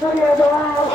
ছড়িয়ে দাও